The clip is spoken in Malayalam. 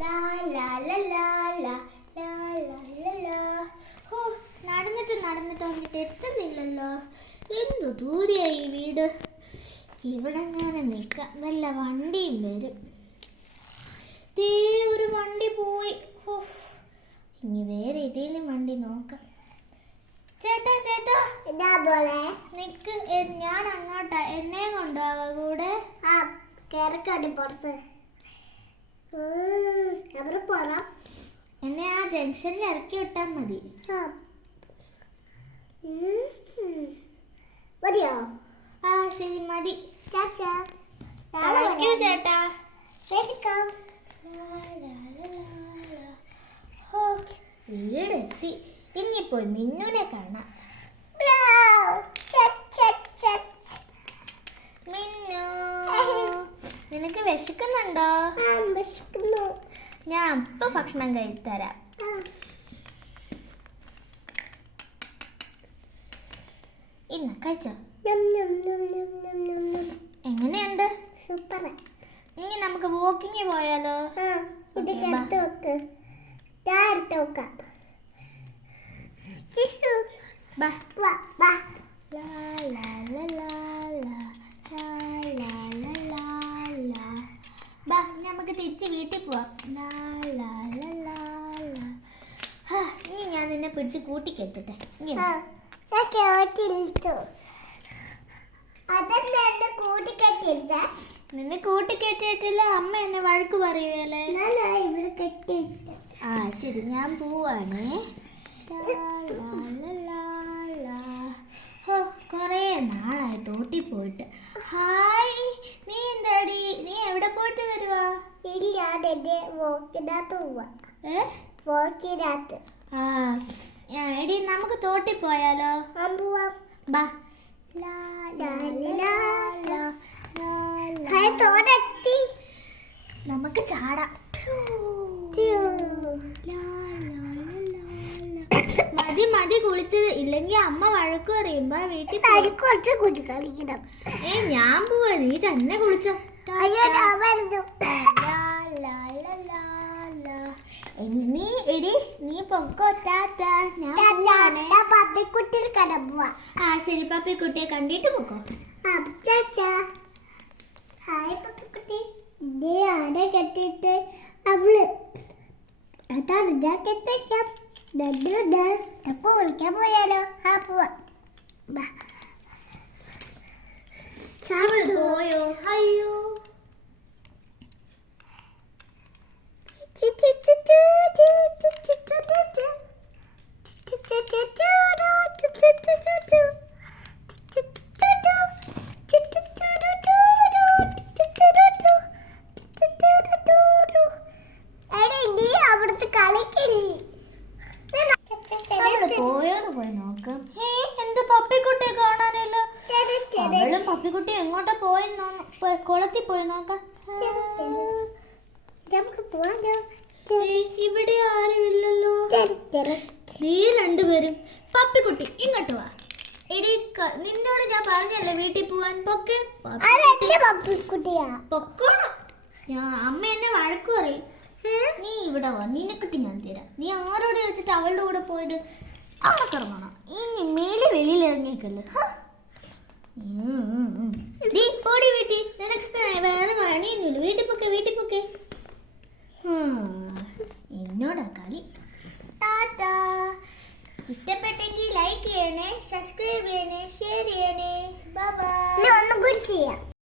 ലാ ലാ ലാ ലാ ലാ ലാ ലാ ലാ ലാ. ഹോ, നടന്നിട്ട് വന്നിട്ട് എത്തുന്നില്ലല്ലോ. എന്തു ദൂരെയായി ഈ വീട്. ഇവിടെ ഞാൻ നിൽക്കാം, വല്ല വണ്ടിയും വരും. ദേ ഒരു വണ്ടി പോയി. ഇനി വേറെ ഏതെങ്കിലും വണ്ടി നോക്കാം. ചേട്ടാ ചേട്ടാ, നിക്ക്, ഞാൻ അങ്ങോട്ടാ. എന്നെ കൊണ്ടുപോവാ കൂടെ. എന്നെ ആ ജംഗ്ഷനിൽ ഇറക്കി വിട്ടാൽ മതി. മതിയോ? ആ ശരി, മതി. താങ്ക് യു ചേട്ടാ. വീടെത്തി. ഇനിയിപ്പോൾ മിന്നുനെ കാണാം. മിന്നു, നിനക്ക് വിശക്കുന്നുണ്ടോ? ഞാൻ ഇപ്പൊ ഭക്ഷണം കഴിത്തരാം. ഇന്ന കഴിച്ചോ? എങ്ങനെയുണ്ട്? സൂപ്പർ. ഇനി നമുക്ക് വാക്കിങ് പോയാലോ? നമുക്ക് തിരിച്ച് വീട്ടിൽ പോവാം. ഇനി ഞാൻ നിന്നെ പിടിച്ച് കൂട്ടിക്കെട്ടട്ടെ. നിന്നെ കൂട്ടിക്കെട്ടിട്ടില്ല, അമ്മ എന്നെ വഴക്ക് പറയുവല്ലേ. ആ ശരി, ഞാൻ പോവാണേ. കൊറേ നാളായി തോട്ടി പോയിട്ട്. ഹായ്, നീ എന്താടി, നീ എവിടെ പോയിട്ട് വരുവാ? എടി നമുക്ക് തോട്ടി പോയാലോ? ബാ. നമുക്ക് ചാടാം. മതി കുളിച്ചത്. ഇല്ലെങ്കിൽ അമ്മ വഴക്ക് പറയുമ്പോ വീട്ടിൽ കളിക്കണം. ഞാൻ പോവാ, നീ തന്നെ കുളിച്ചോ. നീ പൊക്കോ. ആ ശരി, പപ്പിക്കുട്ടിയെ കണ്ടിട്ട് പൊക്കോ. കെട്ടിട്ട് അവള് അതാണ് ഞാൻ കെട്ടിക്കാം. വിളിക്കാൻ പോയാലോ? പോവാ. പോയോ? അയ്യോ, പോയോന്ന് പോയി നോക്കാം. എന്റെ പപ്പിക്കുട്ടിയെ കാണാനില്ല. അവളും പപ്പിക്കുട്ടി എങ്ങോട്ടാ പോയെന്നോ. കുളത്തിൽ പോയി നോക്കാം. ഇവിടെ ആരുമില്ലല്ലോ. നീ രണ്ടുപേരും. പപ്പിക്കുട്ടി ഇങ്ങോട്ട് വാ. എടി, നിന്നോട് ഞാൻ പറഞ്ഞല്ലേ വീട്ടിൽ പോവാൻ. പൊക്കോണം. അമ്മ എന്നെ വഴക്ക് പറയും. നീ ഇവിടെ വാ, നിന്നെക്കുട്ടി ഞാൻ തരാം. നീ ആരോടെ വെച്ചിട്ട് അവളുടെ കൂടെ പോയത്? അമ്മക്കിറങ്ങണം. ഇനി മേലെ വെളിയിൽ ഇറങ്ങിയേക്കല്ലോ. പോടി വീട്ടിൽ. നിനക്ക് വേറെ പണിയൊന്നുമില്ല. വീട്ടിൽ പൊക്കെ. എന്നോടാ കളി. ടാറ്റാ. ഇഷ്ടപ്പെട്ടെങ്കിൽ ലൈക്ക് ചെയ്യണേ, സബ്സ്ക്രൈബ് ചെയ്യണേ, ഷെയർ ചെയ്യണേ.